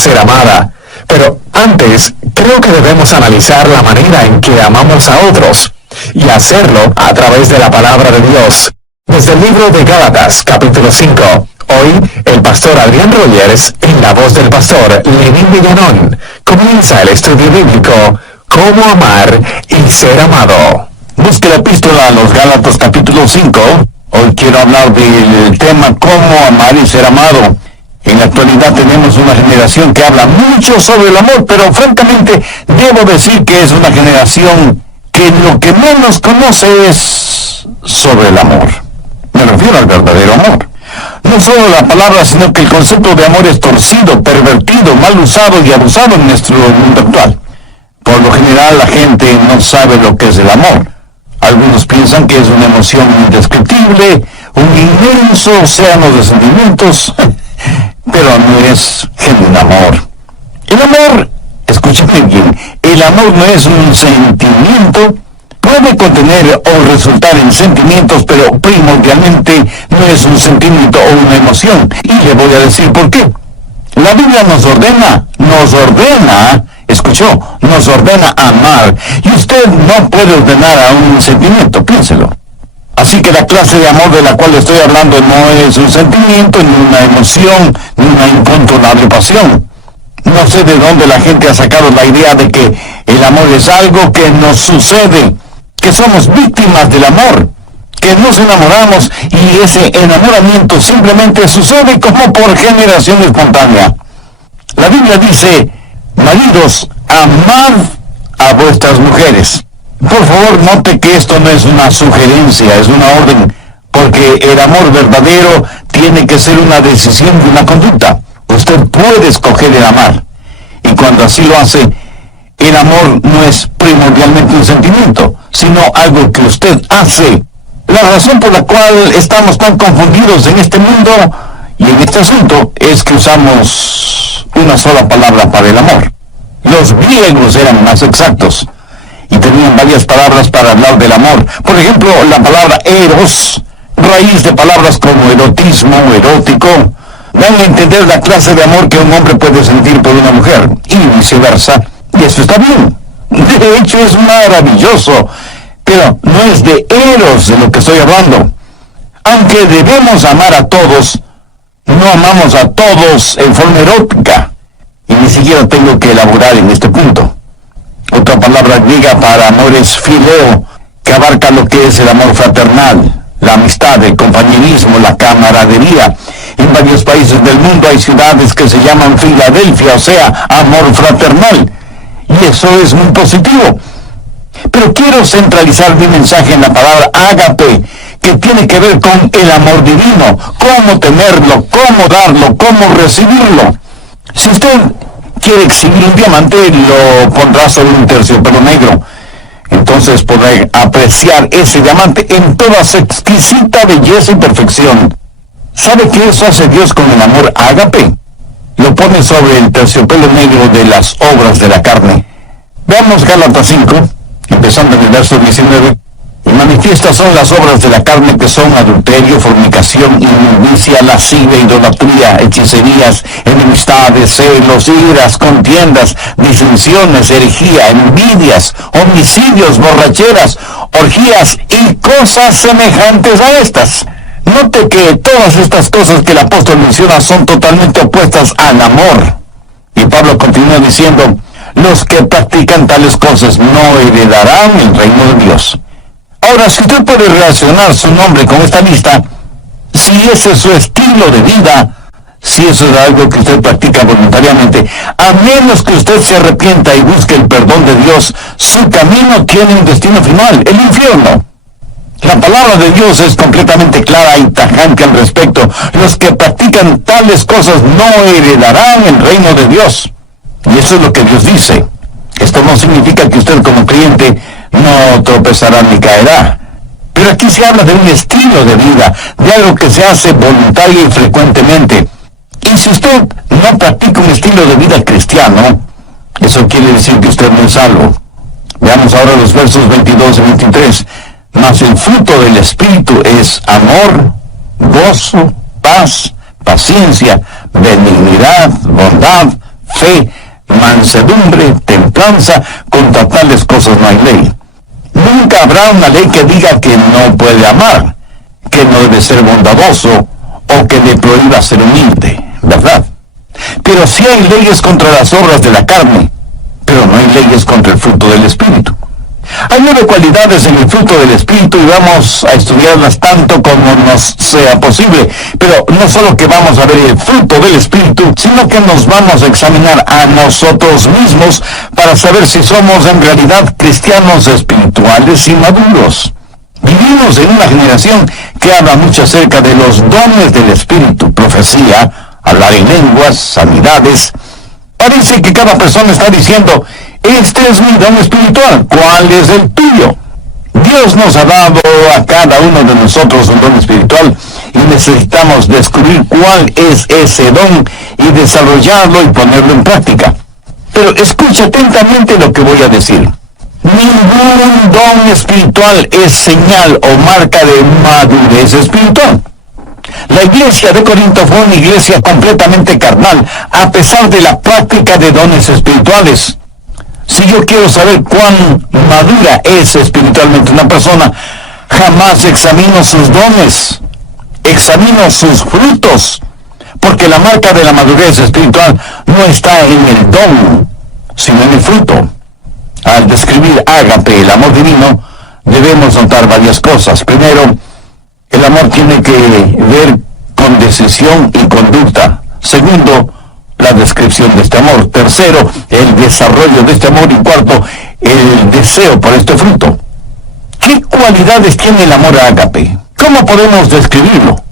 ser amada. Pero antes, creo que debemos analizar la manera en que amamos a otros, y hacerlo a través de la palabra de Dios. Desde el libro de Gálatas, capítulo 5. Hoy, el pastor Adrián Rogers, en la voz del pastor Lenín Villanón, comienza el estudio bíblico Cómo amar y ser amado. Busque la epístola a los Gálatas, capítulo 5. Hoy quiero hablar del tema Cómo amar y ser amado. En la actualidad tenemos una generación que habla mucho sobre el amor, pero francamente debo decir que es una generación que lo que menos conoce es sobre el amor. Me refiero al verdadero amor. No solo la palabra, sino que el concepto de amor es torcido, pervertido, mal usado y abusado en nuestro mundo actual. Por lo general la gente no sabe lo que es el amor. Algunos piensan que es una emoción indescriptible, un inmenso océano de sentimientos, pero no es genuino amor. El amor, escúchame bien, el amor no es un sentimiento. Puede contener o resultar en sentimientos, pero primordialmente no es un sentimiento o una emoción. Y le voy a decir por qué. La Biblia nos ordena, escuchó, nos ordena amar. Y usted no puede ordenar a un sentimiento, piénselo. Así que la clase de amor de la cual estoy hablando no es un sentimiento, ni una emoción, ni una incontrolable pasión. No sé de dónde la gente ha sacado la idea de que el amor es algo que nos sucede, que somos víctimas del amor, que nos enamoramos y ese enamoramiento simplemente sucede como por generación espontánea. La Biblia dice, maridos, amad a vuestras mujeres. Por favor, note que esto no es una sugerencia, es una orden, porque el amor verdadero tiene que ser una decisión y una conducta. Usted puede escoger el amar, y cuando así lo hace, el amor no es primordialmente un sentimiento, sino algo que usted hace. La razón por la cual estamos tan confundidos en este mundo y en este asunto es que usamos una sola palabra para el amor. Los griegos eran más exactos y tenían varias palabras para hablar del amor. Por ejemplo, la palabra eros, raíz de palabras como erotismo, erótico, dan a entender la clase de amor que un hombre puede sentir por una mujer, y viceversa, y eso está bien. De hecho, es maravilloso, pero no es de eros de lo que estoy hablando. Aunque debemos amar a todos, no amamos a todos en forma erótica, y ni siquiera tengo que elaborar en este punto. Otra palabra griega para amor es fileo, que abarca lo que es el amor fraternal, la amistad, el compañerismo, la camaradería. En varios países del mundo hay ciudades que se llaman Filadelfia, o sea, amor fraternal. Y eso es muy positivo. Pero quiero centralizar mi mensaje en la palabra ágape, que tiene que ver con el amor divino, cómo tenerlo, cómo darlo, cómo recibirlo. Si usted quiere exhibir un diamante, lo pondrá sobre un terciopelo negro. Entonces podrá apreciar ese diamante en toda su exquisita belleza y perfección. ¿Sabe qué eso hace Dios con el amor ágape? Lo pone sobre el terciopelo negro de las obras de la carne. Veamos Gálatas 5, empezando en el verso 19. Y manifiestas son las obras de la carne, que son adulterio, fornicación, inmundicia, lascivia, idolatría, hechicerías, enemistades, celos, iras, contiendas, disensiones, herejía, envidias, homicidios, borracheras, orgías y cosas semejantes a estas. Note que todas estas cosas que el apóstol menciona son totalmente opuestas al amor. Y Pablo continúa diciendo, los que practican tales cosas no heredarán el reino de Dios. Ahora, si usted puede relacionar su nombre con esta lista, si ese es su estilo de vida, si eso es algo que usted practica voluntariamente, a menos que usted se arrepienta y busque el perdón de Dios, su camino tiene un destino final, el infierno. La palabra de Dios es completamente clara y tajante al respecto. Los que practican tales cosas no heredarán el reino de Dios. Y eso es lo que Dios dice. Esto no significa que usted como creyente no tropezará ni caerá. Pero aquí se habla de un estilo de vida, de algo que se hace voluntario y frecuentemente. Y si usted no practica un estilo de vida cristiano, eso quiere decir que usted no es salvo. Veamos ahora los versos 22 y 23. Mas el fruto del Espíritu es amor, gozo, paz, paciencia, benignidad, bondad, fe, mansedumbre, templanza. Contra tales cosas no hay ley. Nunca habrá una ley que diga que no puede amar, que no debe ser bondadoso o que le prohíba ser humilde, ¿verdad? Pero sí hay leyes contra las obras de la carne, pero no hay leyes contra el fruto del Espíritu. Hay 9 cualidades en el fruto del Espíritu y vamos a estudiarlas tanto como nos sea posible. Pero no solo que vamos a ver el fruto del Espíritu, sino que nos vamos a examinar a nosotros mismos para saber si somos en realidad cristianos espirituales y maduros. Vivimos en una generación que habla mucho acerca de los dones del Espíritu, profecía, hablar en lenguas, sanidades. Parece que cada persona está diciendo: este es mi don espiritual, ¿cuál es el tuyo? Dios nos ha dado a cada uno de nosotros un don espiritual y necesitamos descubrir cuál es ese don y desarrollarlo y ponerlo en práctica. Pero escucha atentamente lo que voy a decir. Ningún don espiritual es señal o marca de madurez espiritual. La iglesia de Corinto fue una iglesia completamente carnal, a pesar de la práctica de dones espirituales. Si yo quiero saber cuán madura es espiritualmente una persona, jamás examino sus dones, examino sus frutos, porque la marca de la madurez espiritual no está en el don, sino en el fruto. Al describir ágape, el amor divino, debemos notar varias cosas. Primero, el amor tiene que ver con decisión y conducta. Segundo, la descripción de este amor. Tercero, el desarrollo de este amor. Y cuarto, el deseo por este fruto. ¿Qué cualidades tiene el amor ágape? ¿Cómo podemos describirlo?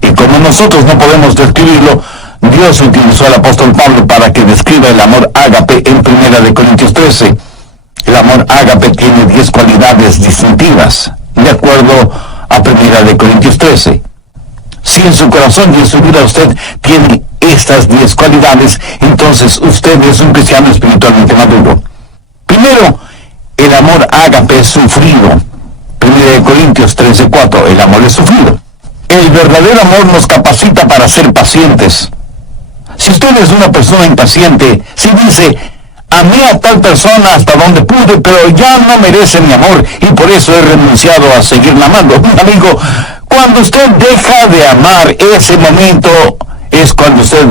Y como nosotros no podemos describirlo, Dios utilizó al apóstol Pablo para que describa el amor ágape en 1 Corintios 13. El amor ágape tiene 10 cualidades distintivas, de acuerdo a 1 Corintios 13. Si en su corazón y en su vida usted tiene estas 10 cualidades, entonces usted es un cristiano espiritualmente maduro. Primero, el amor ágape es sufrido. 1 Corintios 13:4, el amor es sufrido. El verdadero amor nos capacita para ser pacientes. Si usted es una persona impaciente, si dice: amé a tal persona hasta donde pude, pero ya no merece mi amor y por eso he renunciado a seguirla amando. Amigo, cuando usted deja de amar, ese momento es cuando usted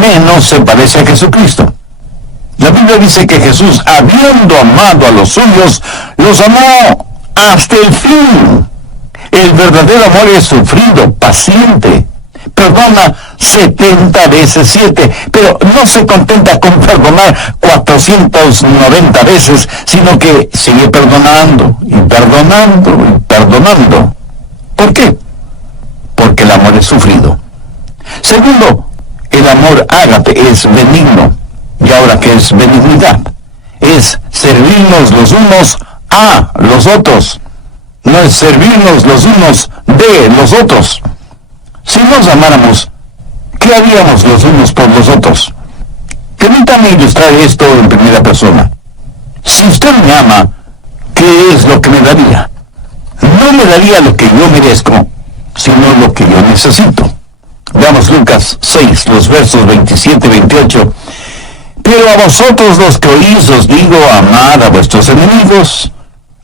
menos se parece a Jesucristo. La Biblia dice que Jesús, habiendo amado a los suyos, los amó hasta el fin. El verdadero amor es sufrido, paciente. Perdona 70 veces 7, pero no se contenta con perdonar 490 veces, sino que sigue perdonando y perdonando y perdonando. ¿Por qué? Porque el amor es sufrido. Segundo, el amor ágape es benigno. ¿Y ahora qué es benignidad? Es servirnos los unos a los otros. No es servirnos los unos de los otros. Si nos amáramos, ¿qué haríamos los unos por los otros? Permítame ilustrar esto en primera persona. Si usted me ama, ¿qué es lo que me daría? No me daría lo que yo merezco, sino lo que yo necesito. Veamos Lucas 6, los versos 27 y 28. Pero a vosotros los que oís os digo, amad a vuestros enemigos,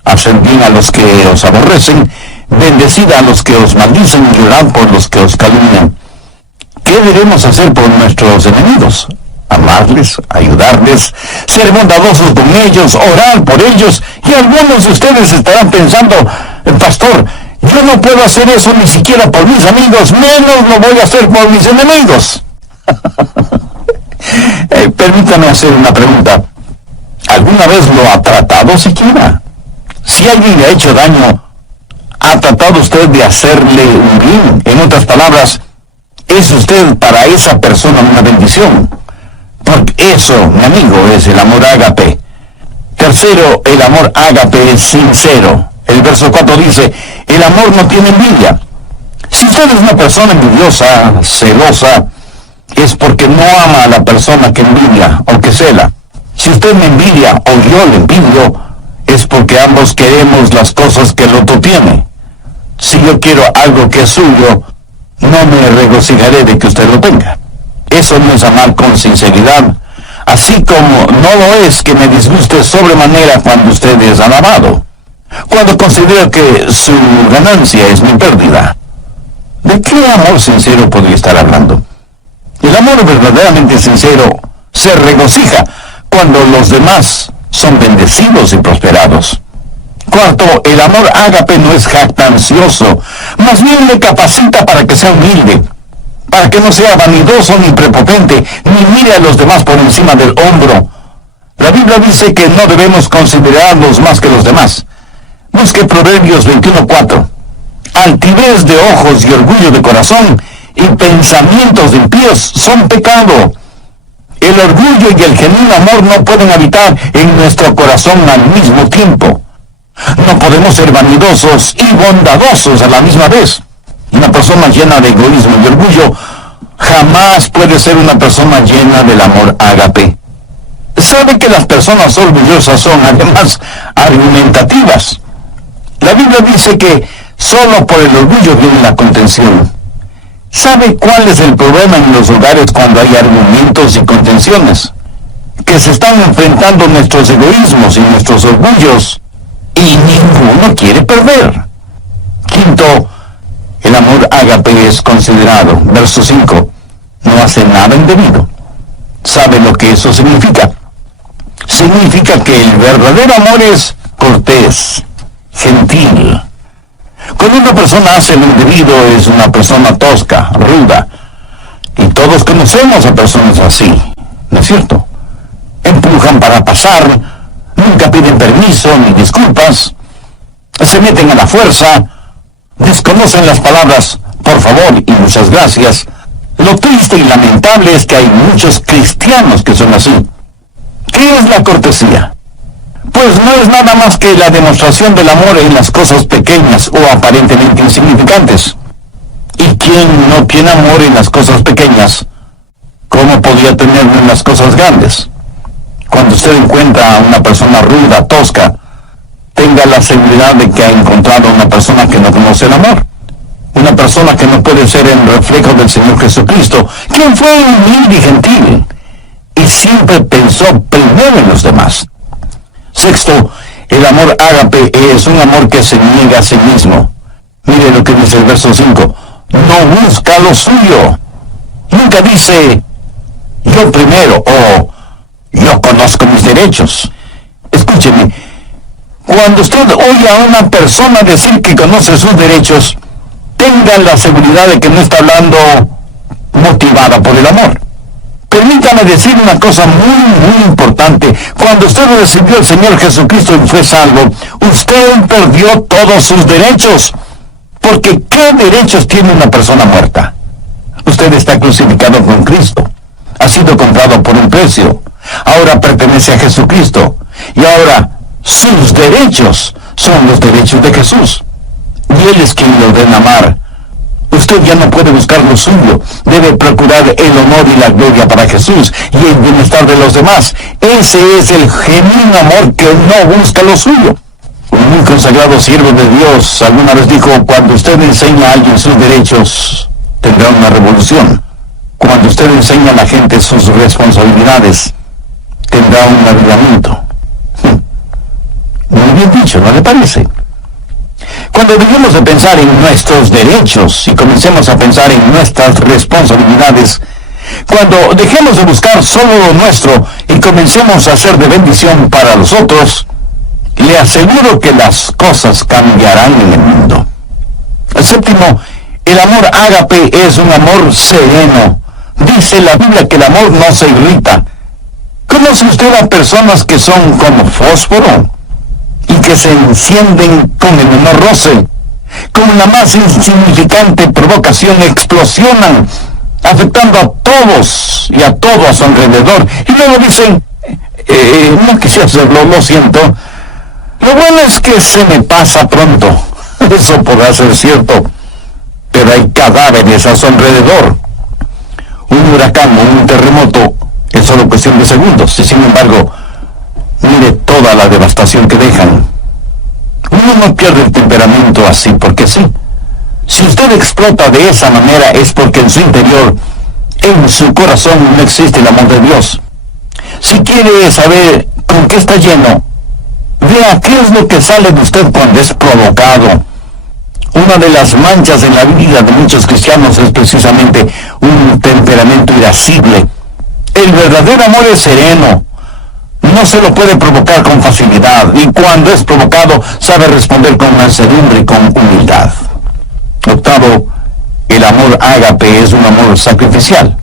haced bien a los que os aborrecen, bendecid a los que os maldicen y orad por los que os calumnian. ¿Qué debemos hacer por nuestros enemigos? Amarles, ayudarles, ser bondadosos con ellos, orar por ellos. Y algunos de ustedes estarán pensando: pastor, yo no puedo hacer eso ni siquiera por mis amigos, menos lo voy a hacer por mis enemigos. Permítame hacer una pregunta. ¿Alguna vez lo ha tratado siquiera? Si alguien le ha hecho daño, ¿ha tratado usted de hacerle un bien? En otras palabras, ¿es usted para esa persona una bendición? Porque eso, mi amigo, es el amor ágape. Tercero, el amor ágape es sincero. El verso 4 dice: el amor no tiene envidia. Si usted es una persona envidiosa, celosa, es porque no ama a la persona que envidia o que cela. Si usted me envidia o yo le envidio, es porque ambos queremos las cosas que el otro tiene. Si yo quiero algo que es suyo, no me regocijaré de que usted lo tenga. Eso no es amar con sinceridad. así como no lo es que me disguste sobremanera cuando usted es alabado, cuando considero que su ganancia es mi pérdida. ¿De qué amor sincero podría estar hablando? El amor verdaderamente sincero se regocija cuando los demás son bendecidos y prosperados. Cuarto, el amor ágape no es jactancioso, más bien le capacita para que sea humilde, para que no sea vanidoso ni prepotente, ni mire a los demás por encima del hombro. La Biblia dice que no debemos considerarlos más que los demás. Busque Proverbios 21:4. Altivez de ojos y orgullo de corazón y pensamientos impíos son pecado. El orgullo y el genuino amor no pueden habitar en nuestro corazón al mismo tiempo. No podemos ser vanidosos y bondadosos a la misma vez. Una persona llena de egoísmo y orgullo jamás puede ser una persona llena del amor ágape. Sabe que las personas orgullosas son además argumentativas. La Biblia dice que solo por el orgullo viene la contención. ¿Sabe cuál es el problema en los hogares cuando hay argumentos y contenciones? Que se están enfrentando nuestros egoísmos y nuestros orgullos y ninguno quiere perder. Quinto, el amor ágape es considerado. Verso 5. No hace nada indebido. ¿Sabe lo que eso significa? Significa que el verdadero amor es cortés, gentil. Cuando una persona hace lo indebido es una persona tosca, ruda. Y todos conocemos a personas así, ¿no es cierto? Empujan para pasar, nunca piden permiso ni disculpas, se meten a la fuerza, desconocen las palabras por favor y muchas gracias. Lo triste y lamentable es que hay muchos cristianos que son así. ¿Qué es la cortesía? Pues no es nada más que la demostración del amor en las cosas pequeñas o aparentemente insignificantes. ¿Y quién no tiene amor en las cosas pequeñas? ¿Cómo podría tenerlo en las cosas grandes? Cuando usted encuentra a una persona ruda, tosca, tenga la seguridad de que ha encontrado a una persona que no conoce el amor. Una persona que no puede ser el reflejo del Señor Jesucristo, quien fue humilde y gentil, y siempre pensó primero en los demás. Sexto, el amor ágape es un amor que se niega a sí mismo. Mire lo que dice el verso 5. No busca lo suyo. Nunca dice, yo primero, o yo conozco mis derechos. Escúcheme, cuando usted oye a una persona decir que conoce sus derechos, tenga la seguridad de que no está hablando motivada por el amor. Permítame decir una cosa muy importante. Cuando usted recibió al Señor Jesucristo y fue salvo, usted perdió todos sus derechos. Porque ¿qué derechos tiene una persona muerta? Usted está crucificado con Cristo. Ha sido comprado por un precio. Ahora pertenece a Jesucristo. Y ahora sus derechos son los derechos de Jesús. Y Él es quien lo ordena amar. Usted ya no puede buscar lo suyo. Debe procurar el honor y la gloria para Jesús y el bienestar de los demás. Ese es el genuino amor que no busca lo suyo. Un muy consagrado siervo de Dios alguna vez dijo, cuando usted enseña a alguien sus derechos, tendrá una revolución. Cuando usted enseña a la gente sus responsabilidades, tendrá un avivamiento. Muy bien dicho, ¿no le parece? Cuando dejemos de pensar en nuestros derechos y comencemos a pensar en nuestras responsabilidades, cuando dejemos de buscar solo lo nuestro y comencemos a hacer de bendición para los otros, le aseguro que las cosas cambiarán en el mundo. El séptimo, el amor ágape es un amor sereno. Dice la Biblia que el amor no se irrita. ¿Conoce usted a personas que son como fósforo y que se encienden con el menor roce? Con la más insignificante provocación explosionan, afectando a todos y a todo a su alrededor. Y luego dicen, no quise hacerlo, lo siento. Lo bueno es que se me pasa pronto. Eso podrá ser cierto, pero hay cadáveres a su alrededor. Un huracán o un terremoto es solo cuestión de segundos, y sin embargo, mire toda la devastación que dejan. Uno no pierde el temperamento así porque sí. Si usted explota de esa manera es porque en su interior, en su corazón, no existe el amor de Dios. Si quiere saber con qué está lleno, vea qué es lo que sale de usted cuando es provocado. Una de las manchas en la vida de muchos cristianos es precisamente un temperamento irascible. El verdadero amor es sereno. No se lo puede provocar con facilidad, y cuando es provocado sabe responder con mansedumbre y con humildad. Octavo, el amor ágape es un amor sacrificial.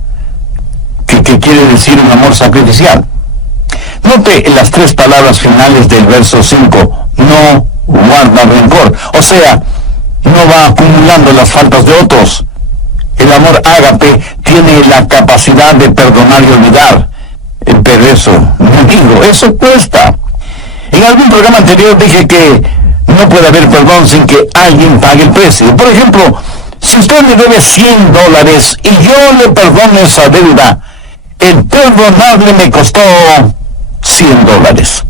¿Qué quiere decir un amor sacrificial? Note las tres palabras finales del verso 5. No guarda rencor. O sea, no va acumulando las faltas de otros. El amor ágape tiene la capacidad de perdonar y olvidar. Pero eso, digo, eso cuesta. En algún programa anterior dije que no puede haber perdón sin que alguien pague el precio. Por ejemplo, si usted me debe $100 y yo le perdono esa deuda, el perdonarle me costó $100.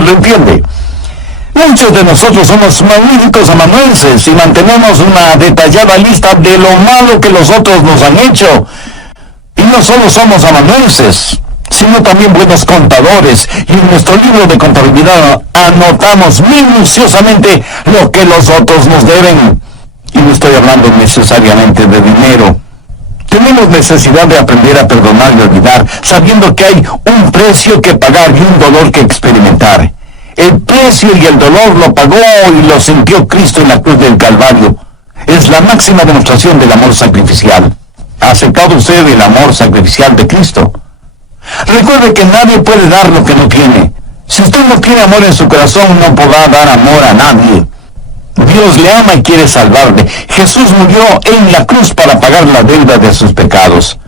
¿Lo entiende? Muchos de nosotros somos magníficos amanuenses y mantenemos una detallada lista de lo malo que los otros nos han hecho. Y no solo somos amanuenses, sino también buenos contadores. Y en nuestro libro de contabilidad anotamos minuciosamente lo que los otros nos deben. Y no estoy hablando necesariamente de dinero. Tenemos necesidad de aprender a perdonar y olvidar, sabiendo que hay un precio que pagar y un dolor que experimentar. El precio y el dolor lo pagó y lo sintió Cristo en la cruz del Calvario. Es la máxima demostración del amor sacrificial. ¿Ha aceptado usted el amor sacrificial de Cristo? Recuerde que nadie puede dar lo que no tiene. Si usted no tiene amor en su corazón, no podrá dar amor a nadie. Dios le ama y quiere salvarle. Jesús murió en la cruz para pagar la deuda de sus pecados.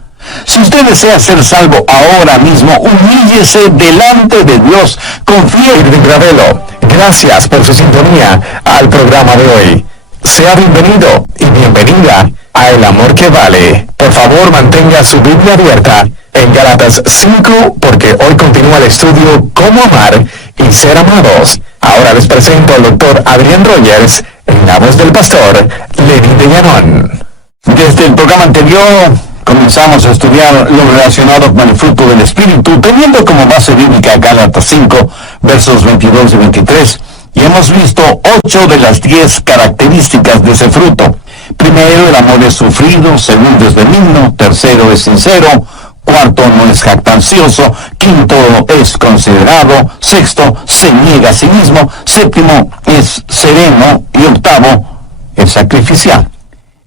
Si usted desea ser salvo ahora mismo, humíllese delante de Dios. Confíe en Gravelo. Gracias por su sintonía al programa de hoy. Sea bienvenido y bienvenida a El Amor que Vale. Por favor, mantenga su Biblia abierta en Gálatas 5, porque hoy continúa el estudio Cómo amar y ser amados. Ahora les presento al doctor Adrián Rogers en la voz del pastor Lenín de Llanón. Desde el programa anterior comenzamos a estudiar lo relacionado con el fruto del Espíritu, teniendo como base bíblica Gálatas 5, versos 22 y 23, y hemos visto 8 de las 10 características de ese fruto. Primero, el amor es sufrido. Segundo, es benigno. Tercero, es sincero. Cuarto, no es jactancioso. Quinto, es considerado. Sexto, se niega a sí mismo. Séptimo, es sereno. Y octavo, es sacrificial.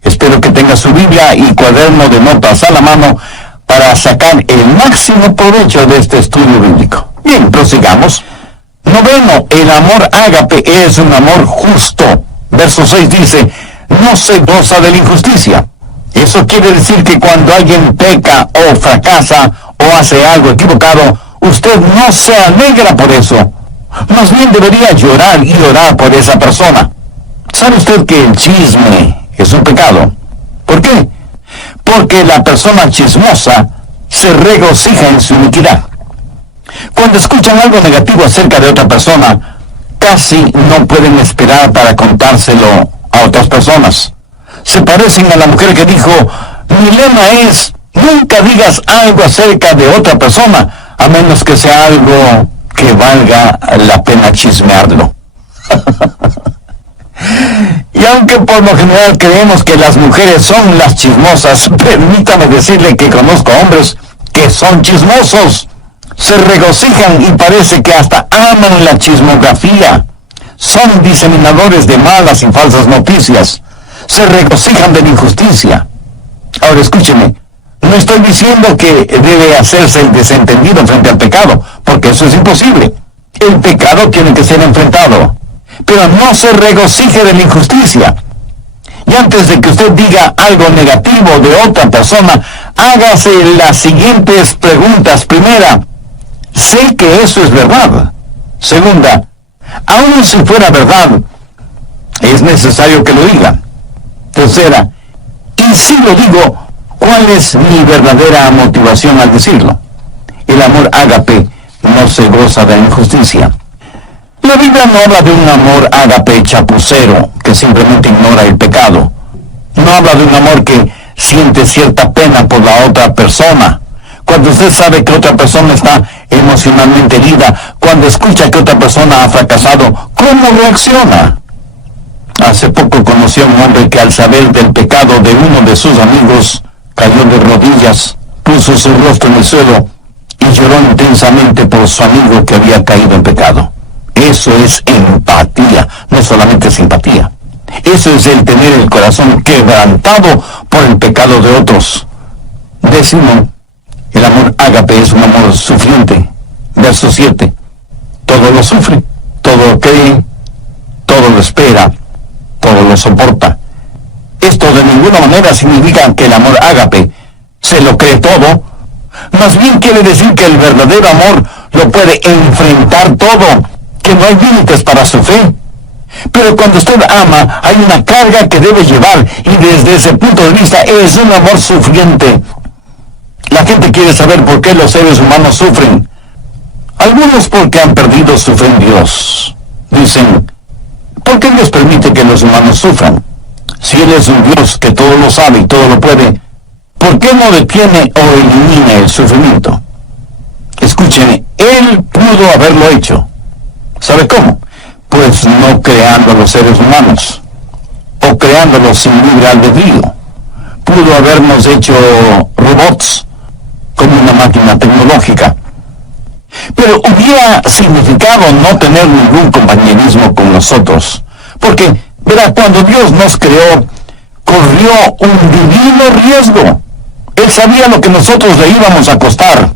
Espero que tenga su Biblia y cuaderno de notas a la mano para sacar el máximo provecho de este estudio bíblico. Bien, prosigamos. Noveno, el amor ágape es un amor justo. Verso 6 dice, no se goza de la injusticia. Eso quiere decir que cuando alguien peca o fracasa o hace algo equivocado, usted no se alegra por eso. Más bien debería llorar y orar por esa persona. ¿Sabe usted que el chisme es un pecado? ¿Por qué? Porque la persona chismosa se regocija en su iniquidad. Cuando escuchan algo negativo acerca de otra persona, casi no pueden esperar para contárselo a otras personas. Se parecen a la mujer que dijo, mi lema es, nunca digas algo acerca de otra persona, a menos que sea algo que valga la pena chismearlo. Y aunque por lo general creemos que las mujeres son las chismosas, permítame decirle que conozco hombres que son chismosos. Se regocijan y parece que hasta aman la chismografía. Son diseminadores de malas y falsas noticias. Se regocijan de la injusticia. Ahora escúcheme, no estoy diciendo que debe hacerse el desentendido frente al pecado, porque eso es imposible. El pecado tiene que ser enfrentado. Pero no se regocije de la injusticia. Y antes de que usted diga algo negativo de otra persona, hágase las siguientes preguntas. Primera, ¿sé que eso es verdad? Segunda, aun si fuera verdad, ¿es necesario que lo diga? Tercera, y si lo digo, ¿cuál es mi verdadera motivación al decirlo? El amor ágape no se goza de la injusticia. La Biblia no habla de un amor ágape chapucero que simplemente ignora el pecado. No habla de un amor que siente cierta pena por la otra persona. cuando usted sabe que otra persona está emocionalmente herida, cuando escucha que otra persona ha fracasado, ¿cómo reacciona? Hace poco conocí a un hombre que al saber del pecado de uno de sus amigos, cayó de rodillas, puso su rostro en el suelo y lloró intensamente por su amigo que había caído en pecado. Eso es empatía, no solamente simpatía. Eso es el tener el corazón quebrantado por el pecado de otros. Décimo, el amor ágape es un amor sufriente. Verso 7. Todo lo sufre, todo lo cree, todo lo espera, todo lo soporta. Esto de ninguna manera significa que el amor ágape se lo cree todo. Más bien quiere decir que el verdadero amor lo puede enfrentar todo, que no hay límites para su fe. Pero cuando usted ama, hay una carga que debe llevar, y desde ese punto de vista es un amor sufriente. La gente quiere saber por qué los seres humanos sufren. Algunos porque han perdido su fe en Dios. Dicen, ¿por qué Dios permite que los humanos sufran? Si Él es un Dios que todo lo sabe y todo lo puede, ¿por qué no detiene o elimina el sufrimiento? Escúcheme, Él pudo haberlo hecho. ¿Sabe cómo? Pues no creando a los seres humanos, o creándolos sin libre albedrío. Pudo habernos hecho robots, como una máquina tecnológica. Pero hubiera significado no tener ningún compañerismo con nosotros. Porque, verá, cuando Dios nos creó, corrió un divino riesgo. Él sabía lo que nosotros le íbamos a costar.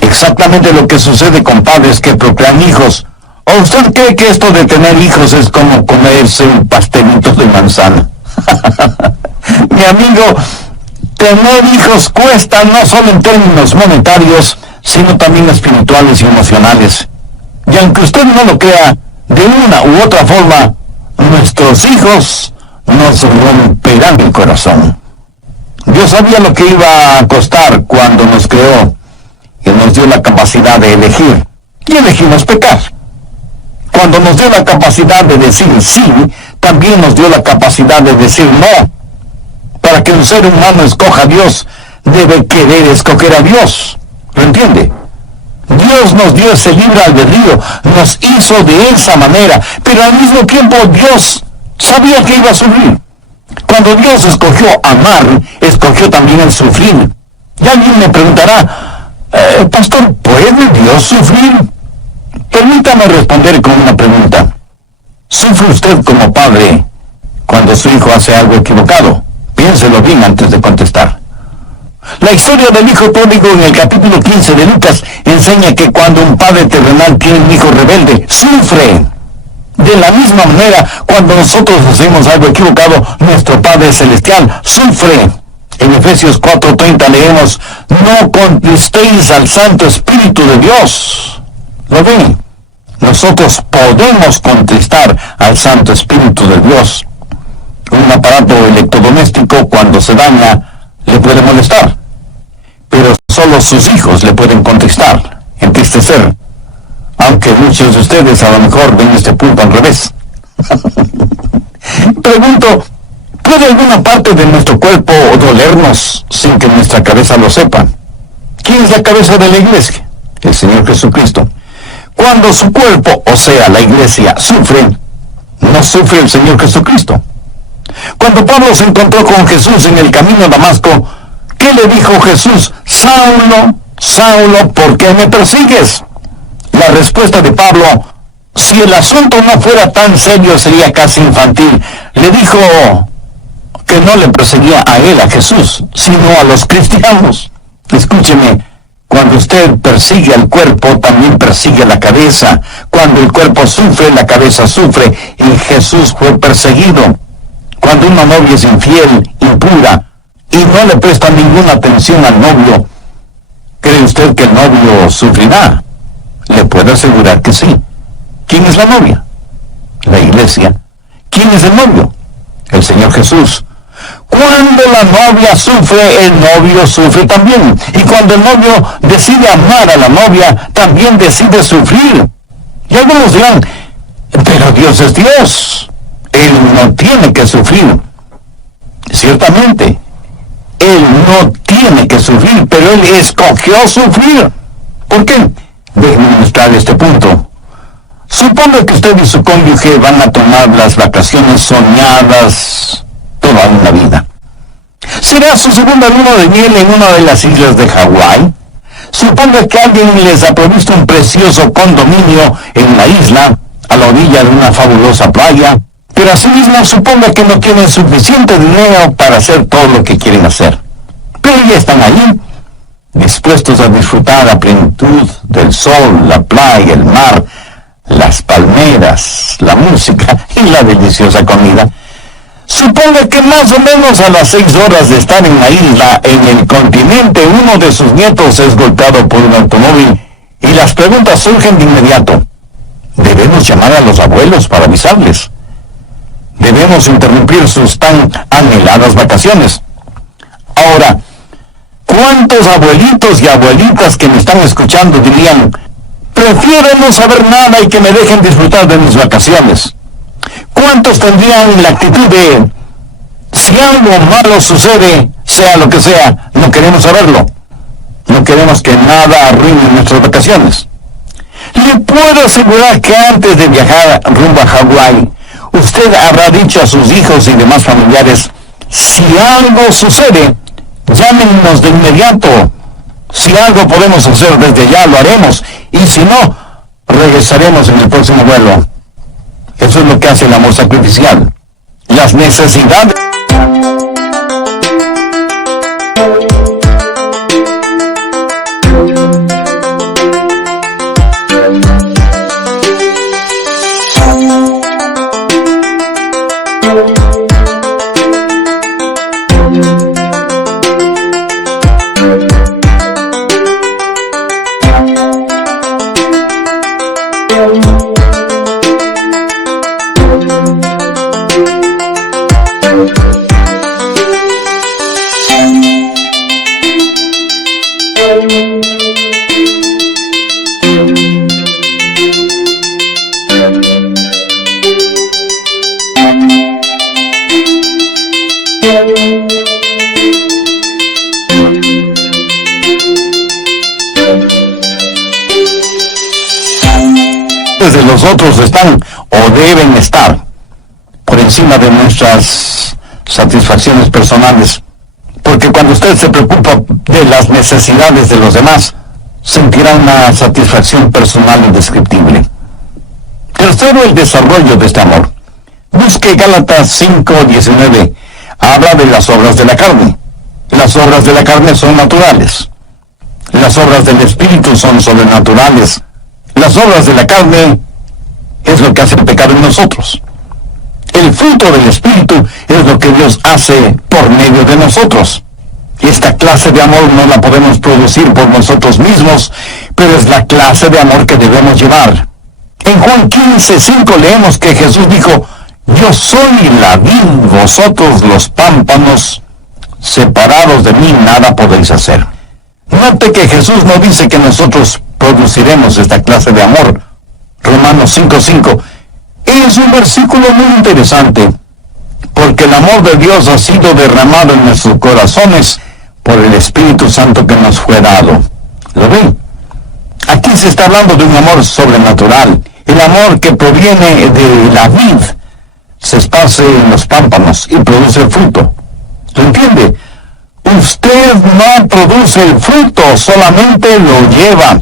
Exactamente lo que sucede con padres que procrean hijos. ¿O usted cree que esto de tener hijos es como comerse un pastelito de manzana? Mi amigo, tener hijos cuesta no solo en términos monetarios, sino también espirituales y emocionales. Y aunque usted no lo crea, de una u otra forma, nuestros hijos nos romperán el corazón. Dios sabía lo que iba a costar cuando nos creó y nos dio la capacidad de elegir. Y elegimos pecar. Cuando nos dio la capacidad de decir sí, también nos dio la capacidad de decir no. Para que un ser humano escoja a Dios, debe querer escoger a Dios. ¿Lo entiende? Dios nos dio ese libre albedrío, nos hizo de esa manera, pero al mismo tiempo Dios sabía que iba a sufrir. Cuando Dios escogió amar, escogió también el sufrir. Y alguien me preguntará, pastor, ¿puede Dios sufrir? Permítame responder con una pregunta. ¿Sufre usted como padre cuando su hijo hace algo equivocado? Piénselo bien antes de contestar. La historia del hijo pródigo en el capítulo 15 de Lucas enseña que cuando un padre terrenal tiene un hijo rebelde, sufre. De la misma manera, cuando nosotros hacemos algo equivocado, nuestro Padre Celestial sufre. En Efesios 4:30 leemos, no contristéis al Santo Espíritu de Dios. ¿Lo ven? Nosotros podemos contristar al Santo Espíritu de Dios. Un aparato electrodoméstico, cuando se daña, le puede molestar. Pero solo sus hijos le pueden contristar, entristecer. Aunque muchos de ustedes a lo mejor ven este punto al revés. Pregunto, ¿puede alguna parte de nuestro cuerpo dolernos sin que nuestra cabeza lo sepa? ¿Quién es la cabeza de la iglesia? El Señor Jesucristo. Cuando su cuerpo, o sea, la iglesia, sufre, no sufre el Señor Jesucristo. Cuando Pablo se encontró con Jesús en el camino a Damasco, ¿qué le dijo Jesús? Saulo, Saulo, ¿por qué me persigues? La respuesta de Pablo, si el asunto no fuera tan serio, sería casi infantil. Le dijo que no le perseguía a él, a Jesús, sino a los cristianos. Escúcheme, cuando usted persigue al cuerpo, también persigue la cabeza. Cuando el cuerpo sufre, la cabeza sufre, y Jesús fue perseguido. Cuando una novia es infiel, impura, y no le presta ninguna atención al novio, ¿cree usted que el novio sufrirá? Le puedo asegurar que sí. ¿Quién es la novia? La iglesia. ¿Quién es el novio? El Señor Jesús. Cuando la novia sufre, el novio sufre también. Y cuando el novio decide amar a la novia, también decide sufrir. Y algunos dirán, pero Dios es Dios. Él no tiene que sufrir. Ciertamente, Él no tiene tiene que sufrir, pero Él escogió sufrir. ¿Por qué? Déjenme mostrar este punto. Supongo que usted y su cónyuge van a tomar las vacaciones soñadas toda una vida. ¿Será su segunda luna de miel en una de las islas de Hawái? Supongo que alguien les ha provisto un precioso condominio en la isla, a la orilla de una fabulosa playa, pero asimismo supongo que no tienen suficiente dinero para hacer todo lo que quieren hacer. Pero ya están allí, dispuestos a disfrutar a plenitud del sol, la playa, el mar, las palmeras, la música y la deliciosa comida. Supongo que más o menos a las 6 horas de estar en la isla, en el continente, uno de sus nietos es golpeado por un automóvil y las preguntas surgen de inmediato. Debemos llamar a los abuelos para avisarles. Debemos interrumpir sus tan anheladas vacaciones. Ahora, ¿cuántos abuelitos y abuelitas que me están escuchando dirían: prefiero no saber nada y que me dejen disfrutar de mis vacaciones? ¿Cuántos tendrían la actitud de: si algo malo sucede, sea lo que sea, no queremos saberlo? No queremos que nada arruine nuestras vacaciones. Le puedo asegurar que antes de viajar rumbo a Hawái, usted habrá dicho a sus hijos y demás familiares: si algo sucede, llámenos de inmediato. Si algo podemos hacer desde allá, lo haremos. Y si no, regresaremos en el próximo vuelo. Eso es lo que hace el amor sacrificial. Las necesidades. De los otros están o deben estar por encima de nuestras satisfacciones personales, porque cuando usted se preocupa de las necesidades de los demás, sentirá una satisfacción personal indescriptible. Tercero, el desarrollo de este amor. Busque Gálatas 5:19. Habla de las obras de la carne. Las obras de la carne son naturales. Las obras del Espíritu son sobrenaturales. Las obras de la carne es lo que hace el pecado en nosotros. El fruto del Espíritu es lo que Dios hace por medio de nosotros. Y esta clase de amor no la podemos producir por nosotros mismos, pero es la clase de amor que debemos llevar. En Juan 15:5 leemos que Jesús dijo: yo soy la vid, vosotros los pámpanos, separados de mí nada podéis hacer. Note que Jesús no dice que nosotros produciremos esta clase de amor. Romanos 5:5 es un versículo muy interesante, porque el amor de Dios ha sido derramado en nuestros corazones por el Espíritu Santo que nos fue dado. ¿Lo ven? Aquí se está hablando de un amor sobrenatural, el amor que proviene de la vid, se esparce en los pámpanos y produce fruto. ¿Lo entiende? Usted no produce el fruto, solamente lo lleva.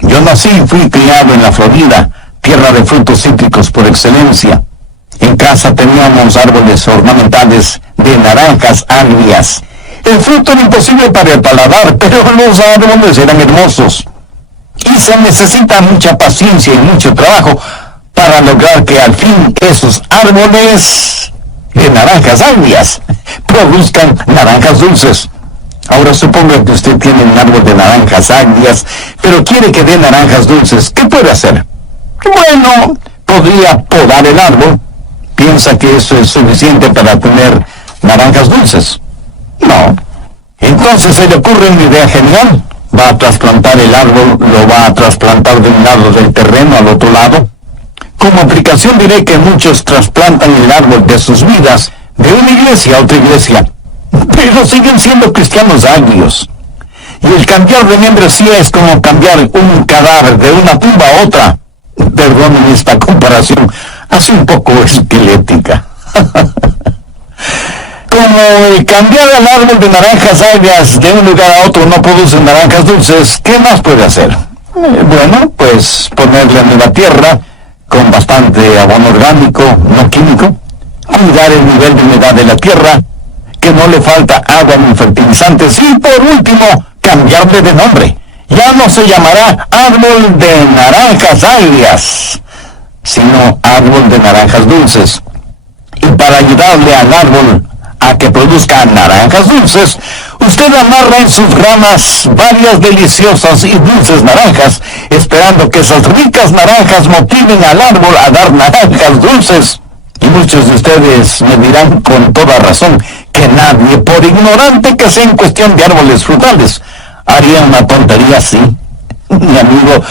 Yo nací y fui criado en la Florida, tierra de frutos cítricos por excelencia. En casa teníamos árboles ornamentales de naranjas agrias. El fruto era imposible para el paladar, pero los árboles eran hermosos. Y se necesita mucha paciencia y mucho trabajo para lograr que al fin esos árboles de naranjas agrias produzcan naranjas dulces. Ahora supongo que usted tiene un árbol de naranjas agrias, pero quiere que dé naranjas dulces. ¿Qué puede hacer? Bueno, podría podar el árbol. ¿Piensa que eso es suficiente para tener naranjas dulces? No. Entonces se le ocurre una idea genial. Va a trasplantar el árbol, lo va a trasplantar de un lado del terreno al otro lado. Como aplicación diré que muchos trasplantan el árbol de sus vidas de una iglesia a otra iglesia. pero siguen siendo cristianos agrios. Y el cambiar de membresía es como cambiar un cadáver de una tumba a otra. Perdonen esta comparación, hace un poco esquelética. Como el cambiar el árbol de naranjas agrias de un lugar a otro no produce naranjas dulces, ¿qué más puede hacer? Bueno, pues ponerle en la tierra con bastante abono orgánico, no químico, cuidar el nivel de humedad de la tierra, que no le falta agua ni fertilizantes, y por último, cambiarle de nombre. Ya no se llamará árbol de naranjas agrias, sino árbol de naranjas dulces. Y para ayudarle al árbol a que produzca naranjas dulces, usted amarra en sus ramas varias deliciosas y dulces naranjas, esperando que esas ricas naranjas motiven al árbol a dar naranjas dulces. Y muchos de ustedes me dirán con toda razón que nadie, por ignorante que sea en cuestión de árboles frutales, haría una tontería así. Mi amigo,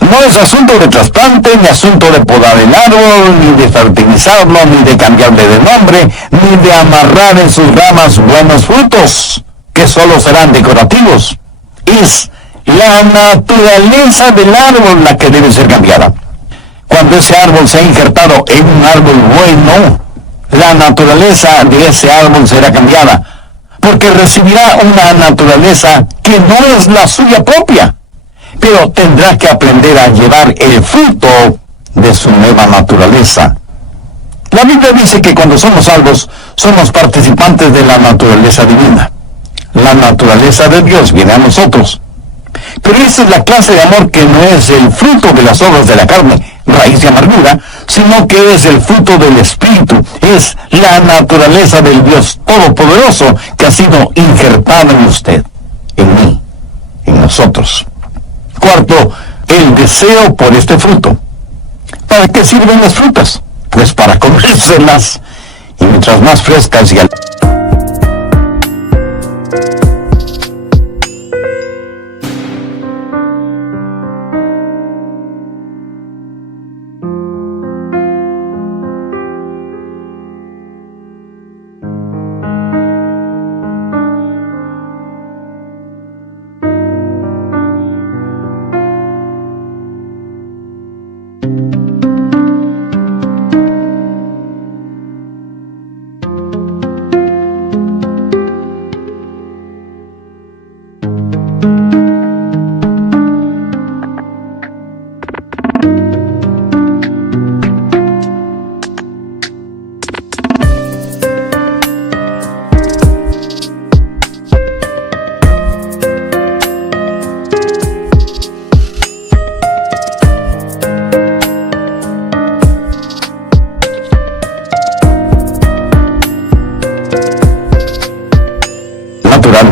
no es asunto de trasplante, ni asunto de podar el árbol, ni de fertilizarlo, ni de cambiarle de nombre, ni de amarrar en sus ramas buenos frutos, que solo serán decorativos. Es la naturaleza del árbol la que debe ser cambiada. Cuando ese árbol se ha injertado en un árbol bueno, la naturaleza de ese árbol será cambiada, porque recibirá una naturaleza que no es la suya propia, pero tendrá que aprender a llevar el fruto de su nueva naturaleza. La Biblia dice que cuando somos salvos, somos participantes de la naturaleza divina. La naturaleza de Dios viene a nosotros. Pero esa es la clase de amor que no es el fruto de las obras de la carne, raíz de amargura, sino que es el fruto del Espíritu, es la naturaleza del Dios Todopoderoso que ha sido injertada en usted, en mí, en nosotros. Cuarto, el deseo por este fruto. ¿Para qué sirven las frutas? Pues para comérselas, y mientras más frescas y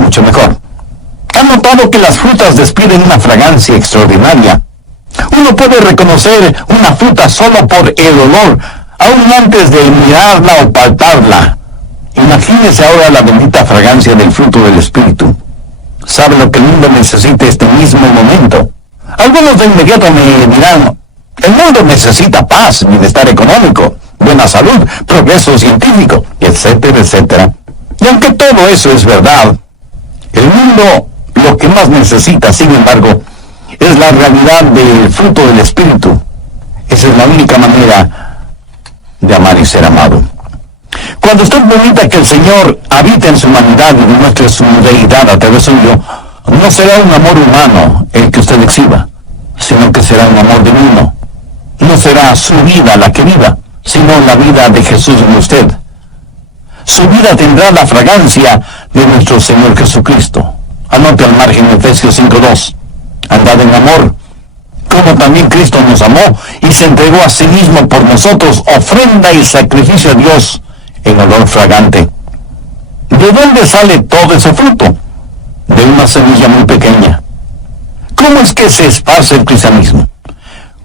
mucho mejor. ¿Han notado que las frutas despiden una fragancia extraordinaria? Uno puede reconocer una fruta solo por el olor, aún antes de mirarla o palparla. Imagínese ahora la bendita fragancia del fruto del Espíritu. ¿Sabe lo que el mundo necesita este mismo momento? Algunos de inmediato me dirán, el mundo necesita paz, bienestar económico, buena salud, progreso científico, etcétera, etcétera. Y aunque todo eso es verdad, el mundo lo que más necesita, sin embargo, es la realidad del fruto del Espíritu. Esa es la única manera de amar y ser amado. Cuando usted permita que el Señor habite en su humanidad y demuestre su deidad a través suyo, no será un amor humano el que usted exhiba, sino que será un amor divino. No será su vida la que viva, sino la vida de Jesús en usted. Su vida tendrá la fragancia de nuestro Señor Jesucristo. Anote al margen Efesios 5:2. Andad en amor, como también Cristo nos amó y se entregó a sí mismo por nosotros, ofrenda y sacrificio a Dios en olor fragante. ¿De dónde sale todo ese fruto? De una semilla muy pequeña. ¿Cómo es que se esparce el cristianismo?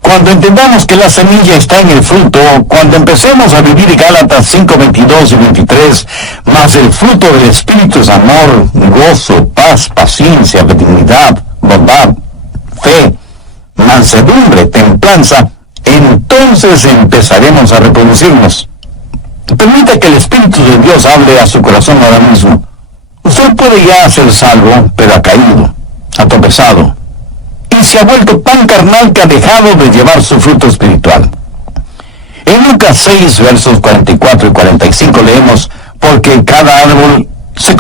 Cuando entendamos que la semilla está en el fruto, cuando empecemos a vivir Gálatas 5:22 y 23, más el fruto del Espíritu es amor, gozo, paz, paciencia, benignidad, bondad, fe, mansedumbre, templanza, entonces empezaremos a reproducirnos. Permita que el Espíritu de Dios hable a su corazón ahora mismo. Usted puede ya ser salvo, pero ha caído, ha tropezado, y se ha vuelto tan carnal que ha dejado de llevar su fruto espiritual. En Lucas 6, versos 44 y 45 leemos, porque cada árbol se